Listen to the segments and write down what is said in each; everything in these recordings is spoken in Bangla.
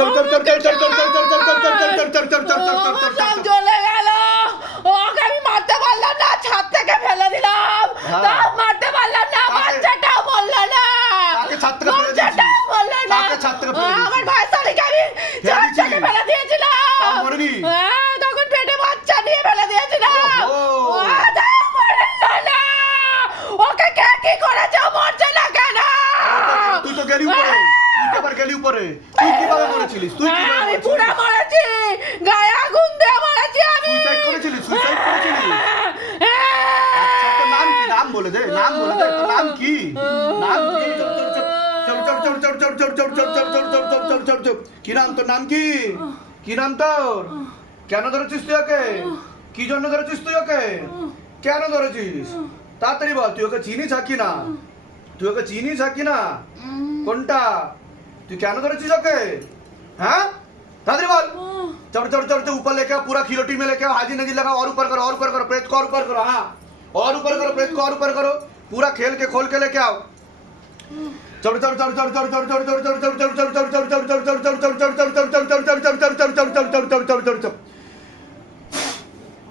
চল চল চল চল চল চল চল চল চল চল চল চল চল চল চল চল চল চলে গেল ওকে আমি মারতে পারলাম না ছাদ থেকে ফেলে দিলাম তা মারতে পারলাম না বাচ্চাটাও বলল না তাকে ছাদ থেকে ফেলে দিয়েছি তাকে ছাদ থেকে ফেলে দিয়েছি আমার ভাই চল চল চল চল চল চল চল কি নাম তোর নাম কি কি নাম তোর কেন ধরেছিস তুই ওকে কি জন্য ধরেছিস তুই ওকে কেন ধরেছিস তাড়াতাড়ি বল তুই ওকে চিনিস আর কি না তুই ওকে চিনিস আর কি না কোনটা তুই কেন ধরেছিস ওকে হ্যাঁ तादरी बोल चढ़ चढ़ चढ़ चढ़ ऊपर लेके पूरा खिलोटी में लेके हाजी नदी लगा और ऊपर करो और ऊपर करो प्रेत को और ऊपर करो हाँ और ऊपर करो प्रेत को और ऊपर करो पूरा खेल के खोल के लेके आओ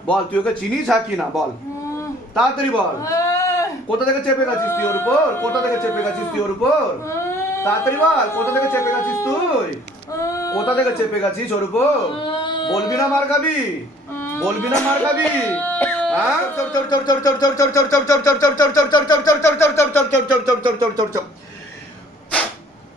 বল তুই ওকে চিনিস আর কি না বল তাড়াতাড়ি বল কোথা থেকে চেপে গেছিস তুই ওর উপর কোথা থেকে চেপে গেছিস তুই ওর উপর তাড়াতাড়ি বল কোথা থেকে চেপে গেছিস তুই কোথা থেকে চেপে গেছিস ওর উপর বলবি না মার খাবি বলবি না মার খাবি হ্যাঁ চর চর চড় চড় চড় চর চড় চর চর চর চর চর চর চড় চড় চর চর চর চড় চড় চড় চড় চড় চর চড়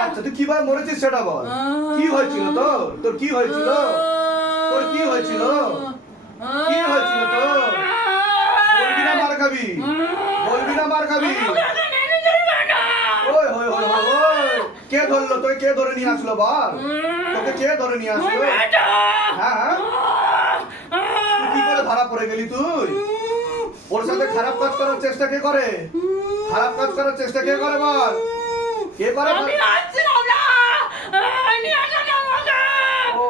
আচ্ছা তুই কীভাবে মরেছিস সেটা বল। কি হয়েছিল তোর? তোর কি হয়েছিল? তোর কি হয়েছিল? কি হয়েছিল তোর? বলবি না মার খাবি। বলবি না মার খাবি। ওই ওই ওই ওই কে ধরলো? তোকে কে ধরে নিয়ে আসলো বল? তোকে কে ধরে নিয়ে আসলো? হ্যাঁ, হ্যাঁ। কি করে ধরা পড়ে গেলি তুই? ওর সাথে খারাপ কাজ করার চেষ্টা কে করে? খারাপ কাজ করার চেষ্টা কে করে বল? কে করে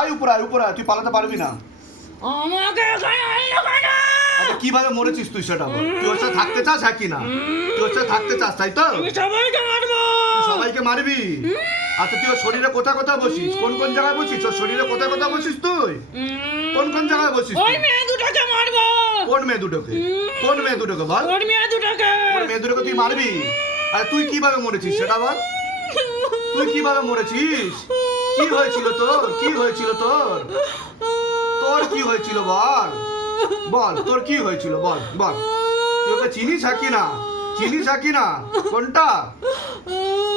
আয় উপরে আয় উপরে তুই পালাতে পারবি না কীভাবে মরেছিস তুই সেটা তুই থাকতে চাস হ্যাঁ কি না? তুই থাকতে চাস তাই তো? সবাইকে মারবি। আচ্ছা তুই ওর শরীরে কোথায় কোথায় বসিস? কোন কোন জায়গায় বসিস? ওর শরীরে কোথায় কোথায় বসিস তুই? কোন কোন জায়গায় বসিস ওই মেয়ে দুটোকে মারবো। কোন মেয়ে দুটোকে? কোন মেয়ে দুটোকে বল? ওই মেয়ে দুটোকে। কোন মেয়ে দুটোকে তুই মারবি? আরে তুই কীভাবে মরেছিস সেটা বল? তুই কীভাবে মরেছিস? কি হয়েছিল তোর? কি হয়েছিল তোর? তোর কি হয়েছিল বল? বল তোর কি হয়েছিল? বল বল। তুই ওকে চিনিস কি না? চিনিস কি না? কোনটা?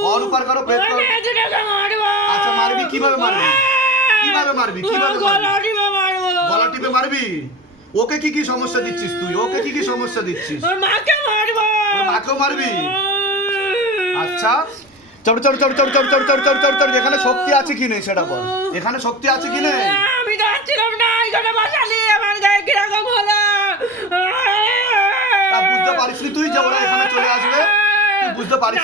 অর উপর করো প্রেত করো আচ্ছা মারবি কীভাবে মারবি কীভাবে মারবি কীভাবে মারবি গলা টিপে মারবি ওকে কি কি সমস্যা দিচ্ছিস তুই ওকে কি কি সমস্যা দিচ্ছিস মাকে মারবো মাকে মারবি আচ্ছা চড় চড় চড় চড় চড় চড় চড় চড় চড় চড় এখানে শক্তি আছে কি নেই সেটা বল এখানে শক্তি আছে কি নেই আমি তো আসছিলাম না এখানে বসালি আমার গায়ে কীরকম হলো তা বুঝতে পারিস তুই যে ওরা এখানে চলে আসবে তুই বুঝতে পারিস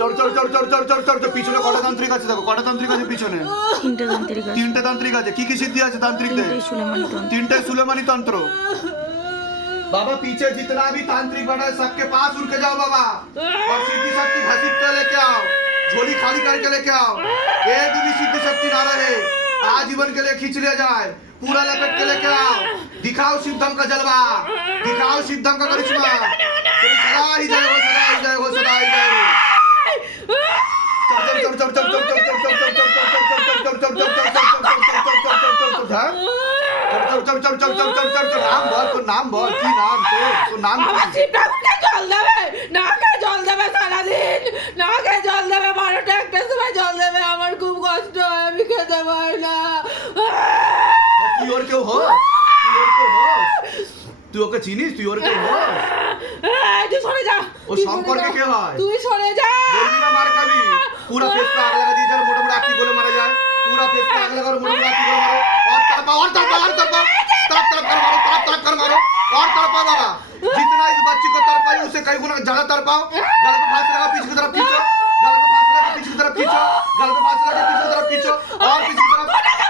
চল চল চল চল চল চল চল পিছনে কটা তান্ত্রিক আছে দেখো কটা তান্ত্রিক আছে পিছনে তিনটে তান্ত্রিক আছে তিনটে তান্ত্রিক আছে কি কি সিদ্ধি আছে তান্ত্রিকদের তিনটে সুলেমানি তন্ত্র बाबा पीछे जितना भी तांत्रिक बना है सबके पास उड़ के जाओ बाबा और सिद्धि शक्ति घसीट कर लेके आओ झोली खाली करके लेके आओ एक भी सिद्धि शक्ति ना रहे आजीवन के लिए खींच ले जाए पूरा लपेट के लेके आओ दिखाओ शिवधम का जलवा दिखाओ शिवधम का करिश्मा सदा ही जय हो सदा ही जय हो सदा ही जय हो নাম বল তোর নাম বল কি নাম তোর তোর নাম জল দেবে না কে জল দেবে সারাদিন না কে জল দেবে বারোটা একটা সময় জল দেবে আমার খুব কষ্ট হয় আমি খেতে পারি না কি কেউ হোস কি ওর তুই ওকে চিনিস? তুই ওর উসে কাই গুনা তার পা জাগা তো ফাঁস লাগা পিছু তরফ পিছু। জাগা তো ফাঁস তো ফাঁস লাগা আর পিছু। তরফ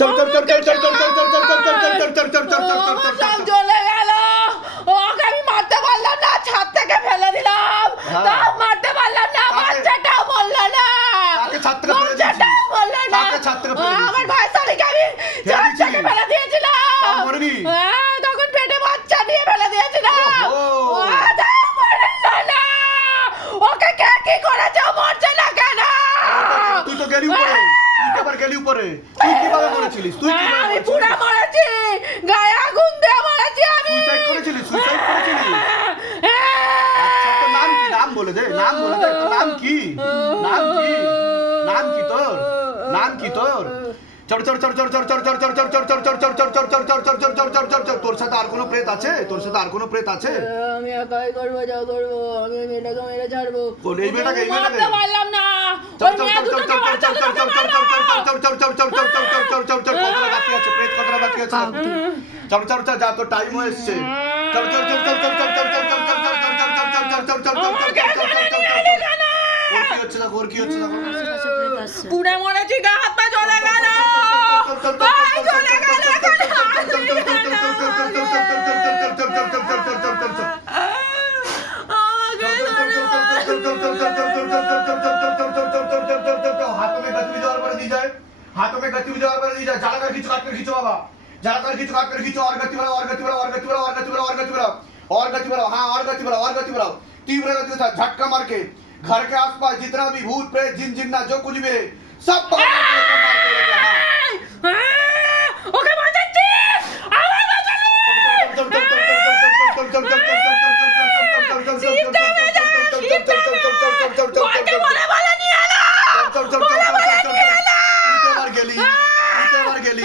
¡Vamos, তোর সাথে আর কোনো প্রেত আছে তোর সাথে আর কোনো প্রেত আছে আমি একাই করব যা করব আমি মেয়েটাকে মেরে ছাড়বো এই মেয়েটাকে এই মেয়েটাকে না মরেছি গা হাত পা চলে গেল और गति और गति और गति और गति गति बढ़ाओ तीव्र गति झटका मार के घर के आसपास जितना भी भूत प्रेत जिन जिन्ना जो कुछ भी है सब पकड़ के मार के ওকে বাঁচাচ্ছি আমার বাঁচালি সীতা রাজা সীতা রাজা ওকে বলে বলে নিয়ে এলো বলে বলে নিয়ে এলো এবার গেলি এবার গেলি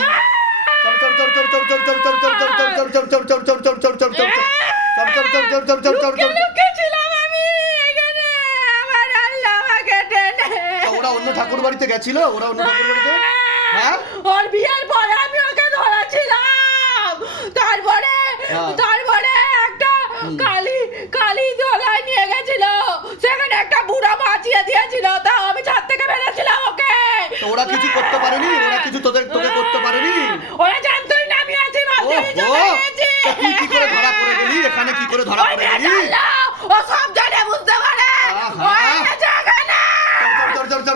ওরা অন্য ঠাকুর বাড়িতে গেছিল ওরা অন্য ঠাকুর বাড়িতে হ্যাঁ? ওর পরে আমি ওকে ধরেছিলাম। তারপরে হ্যাঁ। তারপরে একটা কালি কালি জলায় নিয়ে গেছিল। সেখানে একটা বুড়া বাঁচিয়ে দিয়েছিল। তা আমি ছাদ থেকে বেরেছিলাম ওকে। ওরা কিছু করতে পারেনি? ওরা কিছু তোদের তোকে করতে পারেনি? ওরা জানতোই না আমি আছি মাঝে কি করে ধরা পড়ে গেলি? এখানে কি করে ধরা পড়ে গেলি? ও সব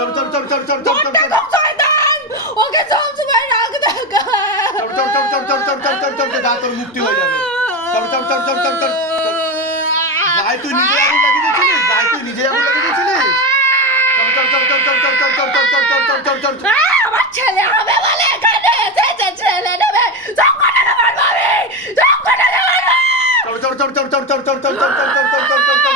좀, 좀, 좀, 좀, 좀, 좀, 좀, 좀. ওকে চল, চল, চল, চল, চল, চল, চল, চল, চল, চল, যা তোর মুক্তি হয়ে যাবে। আমার ছেলে বলে এখানে এসেছে আমার ভাবি সংকটে আমার চল, চল, চল, চল, চল, চল, চল, চল, চল, চল, চল, চল,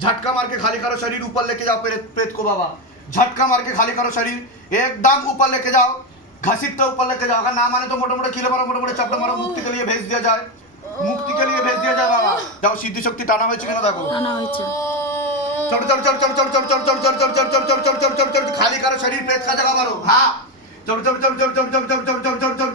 झटका मार के खाली करो शरीर ऊपर लेके जाओ प्रेत को बाबा झटका मार के खाली करो शरीर एकदम ऊपर लेके जाओ घसीट तो ऊपर लेके जाओ अगर ना माने तो मोटे मोटे खिले मारो मोटे मोटे चपटे मारो मुक्ति के लिए भेज दिया जाए মুক্তি কে নিয়ে ভেজ দিয়ে যায় বাবা যাও সিদ্ধি শক্তি টানা হয়েছে কেন দেখো টানা হয়েছে চল চল চল চল চল চল চল চল চল চল চল চল চল চল চল খালি কারও শরীর পেট খাজা বাবারও হ্যাঁ chấm chấm chấm chấm chấm chấm chấm chấm chấm chấm chấm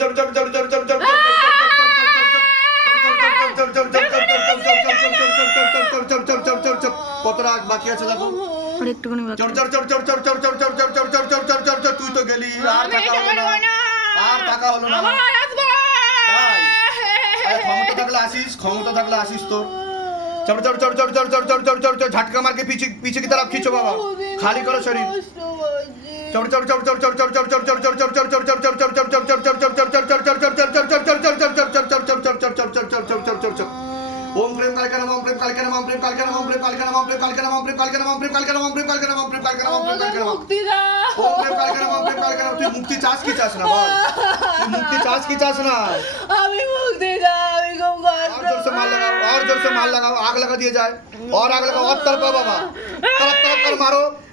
chấm chấm chấm chấm chấm তুই তো গেলি আর হলো না ঝাটকা মারকে পিছে পিছে কি তারা খিচো বাবা খালি করো শরীর ओम प्रेम काल का ओम प्रेम काल का ओम प्रेम काल का ओम प्रेम काल का ओम प्रेम काल का ओम प्रेम काल का ओम प्रेम काल का ओम प्रेम काल का ओम प्रेम काल का ओम प्रेम काल का मुक्ति दा ओम प्रेम काल का ओम प्रेम काल का तू मुक्ति चास की चास ना तू मुक्ति चास की चास ना हमें मुक्ति दा हमें को और ज़ोर से मार लगाओ और ज़ोर से मार लगाओ आग लगा दिए जाए और आग लगाओ और तरफ़ बाबा तड़प तड़प कर मारो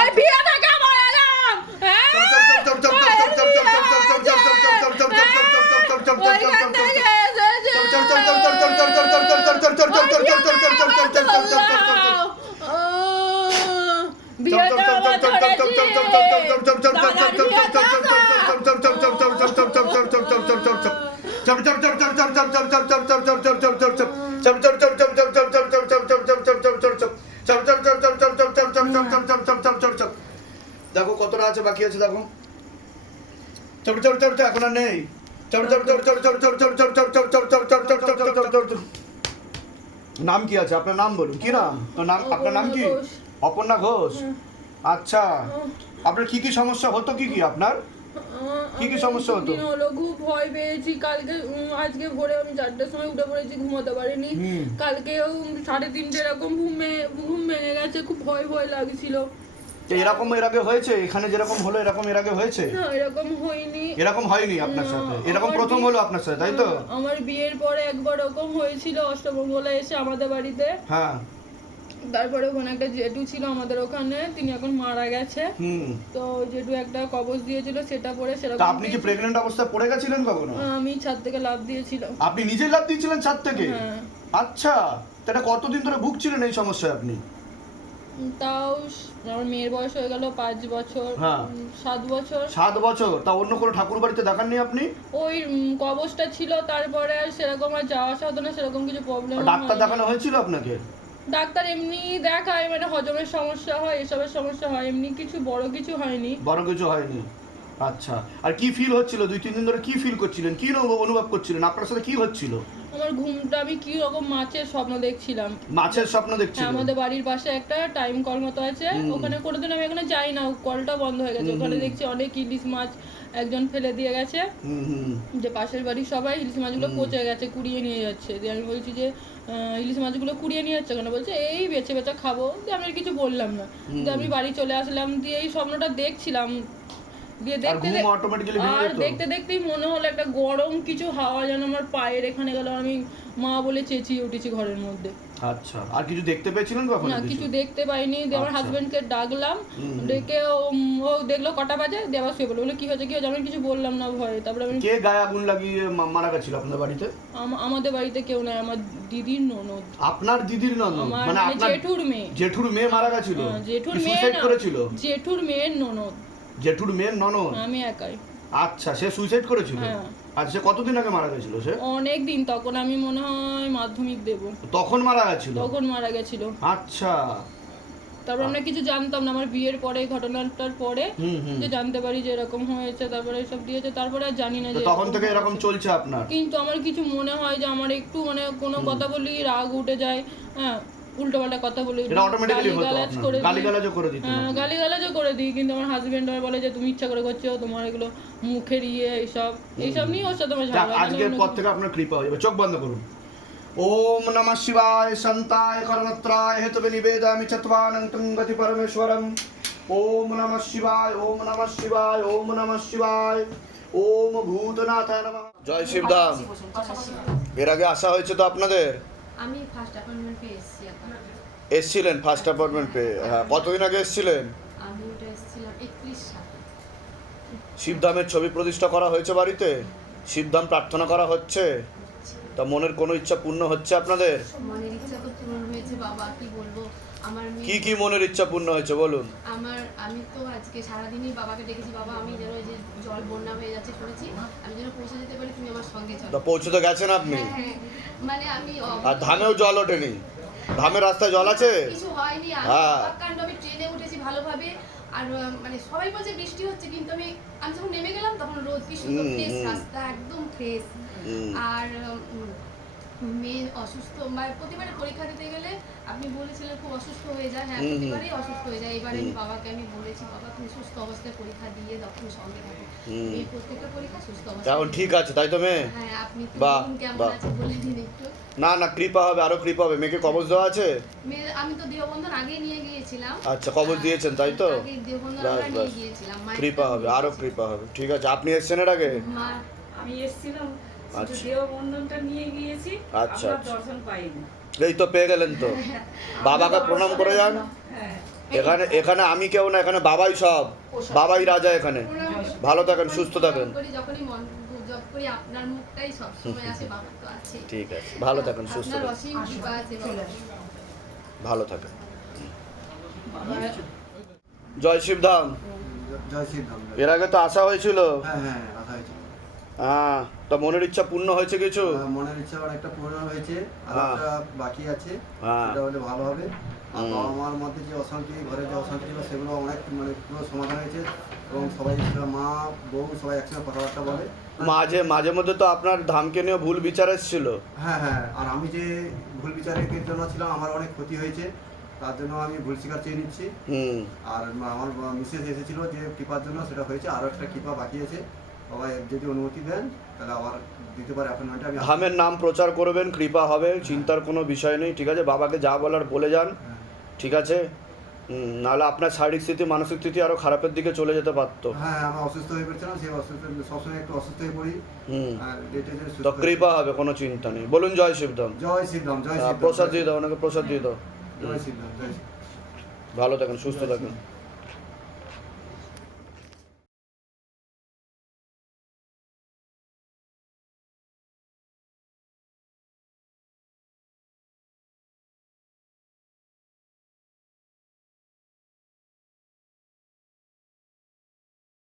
ওই বিয়ে থেকে আমার এলাম হ্যাঁ ওইখান থেকে এসেছে বিয়েটা আমার দেখো কতটা আছে বাকি আছে দেখো চল চল চল চল এখন আর নেই চল চল চল চল চল চল চল চল চল চল চল চল চল চল চল চল চল চল নাম কি আছে আপনার নাম বলুন কি নাম নাম আপনার নাম কি অপর্ণা ঘোষ আচ্ছা আপনার কি কি সমস্যা হতো কি কি আপনার কি কি সমস্যা হতো? হলো খুব ভয় পেয়েছি কালকে আজকে ভোরে আমি চারটার সময় উঠে পড়েছি ঘুমাতে পারিনি হুম। কালকেও সাড়ে তিনটে এরকম ঘুম ভেঙে ঘুম ভেঙে গেছে খুব ভয় ভয় লাগছিল এরকম এর আগে হয়েছে এখানে যেরকম হলো এরকম এর আগে হয়েছে? না এরকম হয়নি। এরকম হয়নি আপনার সাথে। এরকম প্রথম হলো আপনার সাথে তাই তো? আমার বিয়ের পরে একবার হয়েছিল অষ্টমঙ্গলা এসে আমাদের বাড়িতে। হ্যাঁ। তারপরে ওখানে একটা জেঠু ছিল আমাদের ওখানে তিনি এখন মারা গেছে। হুম। তো জেঠু একটা কবজ দিয়েছিল সেটা পরে সেরকম আপনি কি প্রেগনেন্ট অবস্থায় পড়ে গেছিলেন কখনো? আমি ছাদ থেকে লাভ দিয়েছিলাম। আপনি নিজেই লাভ দিয়েছিলেন ছাদ থেকে? হ্যাঁ। আচ্ছা তা এটা কতদিন ধরে ভুগছিলেন এই সমস্যায় আপনি? তাও আমার মেয়ের বয়স হয়ে গেল পাঁচ বছর হ্যাঁ। সাত বছর। সাত বছর? তা অন্য কোনো ঠাকুর বাড়িতে দেখাননি আপনি? ওই উম, কবজটা ছিল তারপরে আর সেরকম আর যাওয়া আসা হতো না সেরকম কিছু প্রবলেম ডাক্তার দেখানো হয়েছিল আপনাকে? ডাক্তার এমনি দেখায় মানে হজমের সমস্যা হয় এসবের সমস্যা হয় এমনি কিছু বড় কিছু হয়নি। বড় কিছু হয়নি। আচ্ছা। আর কি ফিল হচ্ছিল? দুই তিন দিন ধরে কি ফিল করছিলেন? কি অনুভব করছিলেন? আপনার সাথে কি হচ্ছিল? আমার ঘুমটা আমি কি রকম মাছের স্বপ্ন দেখছিলাম। মাছের স্বপ্ন হ্যাঁ, আমাদের বাড়ির পাশে একটা টাইম কল মতো আছে। ওখানে কোনোদিন আমি এখানে যাই না কলটা বন্ধ হয়ে গেছে। ওখানে দেখছি অনেক ইলিশ মাছ একজন ফেলে দিয়ে গেছে। যে পাশের বাড়ির সবাই ইলিশ মাছগুলো পচে গেছে কুড়িয়ে নিয়ে যাচ্ছে। দিয়ে আমি বলছি যে ইলিশ মাছগুলো কুড়িয়ে নিয়ে যাচ্ছে কেন? বলছে এই বেছে বেছে খাব। দিয়ে আমি আর কিছু বললাম না। দিয়ে আমি বাড়ি চলে আসলাম দিয়ে এই স্বপ্নটা দেখছিলাম। দিয়ে দেখতে আর দেখতে দেখতেই মনে হলো একটা গরম কিছু হাওয়া যেন আমার পায়ের এখানে গেল। আমি মা বলে চেঁচিয়ে উঠেছি ঘরের মধ্যে। আচ্ছা। আর কিছু দেখতে পেয়েছিলেন কখনো না কিছু? দেখতে পাইনি। দিয়ে আমার আচ্ছা। হাজবেন্ডকে ডাকলাম। ডেকে ও- দেখল কটা বাজে দিয়ে আবার শুয়ে পড়ল। বলে কি হয়েছে? কি হয়েছে? আমি কিছু বললাম না ভয়ে। তারপরে আমি কে গায়ে আগুন লাগিয়ে মারা গেছিল আপনার বাড়িতে? আমাদের বাড়িতে কেউ নাই আমার দিদির ননদ। আপনার দিদির ননদ? মানে মানে আপনার জেঠুর মেয়ে। জেঠুর মেয়ে মারা গেছিল? হ্যাঁ, জেঠুর মেয়ে। করেছিল? জেঠুর মেয়ের ননদ। জেঠুর মেয়ের ননদ? আমি একাই। আচ্ছা সে সুইসাইড করেছিল? হ্যাঁ। আচ্ছা সে কতদিন আগে মারা গেছিল সে? অনেক দিন তখন আমি মনে হয় মাধ্যমিক দেব। তখন মারা গেছিল? তখন মারা গেছিল। আচ্ছা। তারপর আমরা কিছু জানতাম না আমার বিয়ের পরে ঘটনাটার পরে যে জানতে পারি যে এরকম হয়েছে তারপরে এসব দিয়েছে তারপরে আর জানি না যে তখন থেকে এরকম চলছে আপনার? কিন্তু আমার কিছু মনে হয় যে আমার একটু মানে কোনো কথা বলি রাগ উঠে যায় হ্যাঁ। উল্টো পাল্টা কথা বলি এটা অটোমেটিক্যালি হতো। গালিগালাজও করে হ্যাঁ, গালিগালাজও করে দিই কিন্তু আমার হাজবেন্ড আমার বলে যে তুমি ইচ্ছা করে করছ তোমার এগুলো মুখের ইয়ে এইসব এইসব নিয়ে ওর সাথে আমার ঝামেলা আজকের পর থেকে আপনার কৃপা হয়ে যাবে। চোখ বন্ধ করুন। ওম নমঃ শিবায় শান্তায় করণত্রায় হেতবে নিবেদামি চত্বানন্তং গতি পরমেশ্বরম। ওম নমঃ শিবায় ওম নমঃ শিবায় ওম নমঃ শিবায় ওম ভূতনাথায় নমঃ জয় শিবধাম। এর আগে আসা হয়েছে তো আপনাদের? আমি ফার্স্ট অ্যাপয়েন্টমেন্ট পেয়ে এসেছি এখন। এসছিলেন ফার্স্ট অ্যাপয়েন্টমেন্ট পেয়ে হ্যাঁ কতদিন আগে এসছিলেন? আমি ওটা এসেছিলাম একত্রিশ সাল। শিবধামের ছবি প্রতিষ্ঠা করা হয়েছে বাড়িতে? শিবধাম প্রার্থনা করা হচ্ছে? তা মনের কোনো ইচ্ছা পূর্ণ হচ্ছে আপনাদের? মনের ইচ্ছা তো পূরণ হয়েছে বাবা কি বলব? আমার কি মনের ইচ্ছা পূর্ণ হয়েছে বলুন। আমার আমি তো আজকে সারাদিনই বাবাকে ডেকেছি বাবা আমি যেন এই যে জল বন্যা হয়ে যাচ্ছে শুনেছি আমি যেন পৌঁছে যেতে পারি তুমি আমার সঙ্গে চলো। তা পৌঁছতে গেছেন আপনি? হ্যাঁ, হ্যাঁ। মানে আমি অব- আর ধানেও জল ওঠেনি? ধামের রাস্তায় জল আছে? কিছু হয়নি আমি হ্যাঁ। আমি ট্রেনে উঠেছি ভালোভাবে। আর মানে সবাই বলছে বৃষ্টি হচ্ছে কিন্তু আমি আমি যখন নেমে গেলাম তখন রোদ কি সুন্দর ফ্রেশ রাস্তা একদম ফ্রেশ আর মেয়ে অসুস্থ মানে প্রতিবারে পরীক্ষা দিতে গেলে আপনি বলেছিলেন খুব অসুস্থ হয়ে যায় হ্যাঁ। প্রতিবারই অসুস্থ হয়ে যায়। এবারে আমি বাবাকে আমি বলেছি বাবা তুমি সুস্থ অবস্থায় পরীক্ষা দিয়ে তখন সঙ্গে থাকো। এই প্রত্যেকটা পরীক্ষা সুস্থ অবস্থায় ঠিক আছে তাই তো মেয়ে? হ্যাঁ আপনি কেমন আছে বলে দিন একটু। না না কৃপা হবে আরও কৃপা হবে। মেয়েকে কবজ দেওয়া আছে? আমি তো দেহবন্ধন আগে নিয়ে গিয়েছিলাম। আচ্ছা কবজ দিয়েছেন তাই তো? কৃপা হবে আরও কৃপা হবে। ঠিক আছে আপনি এসছেন এর আগে? আমি এসেছিলাম। আচ্ছা। বন্ধনটা নিয়ে গিয়েছি আচ্ছা, আচ্ছা। দর্শন পাইনি। এই তো পেয়ে গেলেন তো। বাবাকে প্রণাম করে যান। হ্যাঁ। এখানে এখানে আমি কেউ না এখানে বাবাই সব। বাবাই রাজা এখানে। ভালো থাকেন, সুস্থ থাকেন। করি, যখনই মন জপ করি আপনার মুখটাই সবসময় আসে বাবা তো আছে। ঠিক আছে ভালো থাকেন সুস্থ থাকেন। ভালো থাকেন। জয় শিবধাম। এর আগে তো আসা হয়েছিল। হ্যাঁ হ্যাঁ হ্যাঁ তা মনের ইচ্ছা পূর্ণ হয়েছে কিছু? মনের ইচ্ছা আমার একটা পূর্ণ হয়েছে। আর হ্যাঁ। একটা বাকি আছে হ্যাঁ। সেটা হলে ভালো হবে। আর। বাবা মার মধ্যে যে অশান্তি ঘরে যে অশান্তি ছিল সেগুলো অনেক মানে পুরো সমাধান হয়েছে। এবং সবাই মা বউ সবাই একসঙ্গে কথাবার্তা বলে। মাঝে মাঝে মধ্যে তো আপনার ধামকে নিয়ে ভুল বিচার এসেছিল। হ্যাঁ হ্যাঁ আর আমি যে ভুল বিচারের জন্য ছিলাম আমার অনেক ক্ষতি হয়েছে। তার জন্য আমি ভুল স্বীকার চেয়ে নিচ্ছি। আর আমার মিসেস এসেছিল যে কৃপার জন্য সেটা হয়েছে আরও একটা কৃপা বাকি আছে। সবাই যদি অনুমতি দেন তাহলে আবার দিতে পারে অ্যাপয়েন্টমেন্টে আমি ধামের নাম প্রচার করবেন কৃপা হবে চিন্তার কোনো বিষয় নেই ঠিক আছে? বাবাকে যা বলার বলে যান হ্যাঁ। ঠিক আছে? নাহলে আপনার শারীরিক স্থিতি মানসিক স্থিতি আরও খারাপের দিকে চলে যেতে পারতো। হ্যাঁ আমি অসুস্থ হয়ে পড়ছিলাম সেই অসুস্থ সবসময় একটু অসুস্থ হয়ে পড়ি। তো কৃপা হবে কোনো চিন্তা নেই। বলুন জয় শিবধাম জয় শ্রীরাম জয় আহ, প্রসাদ দিয়ে দাও ওনাকে প্রসাদ দিয়ে দাও। জয় শ্রীরাম জয় ভালো থাকেন সুস্থ থাকেন।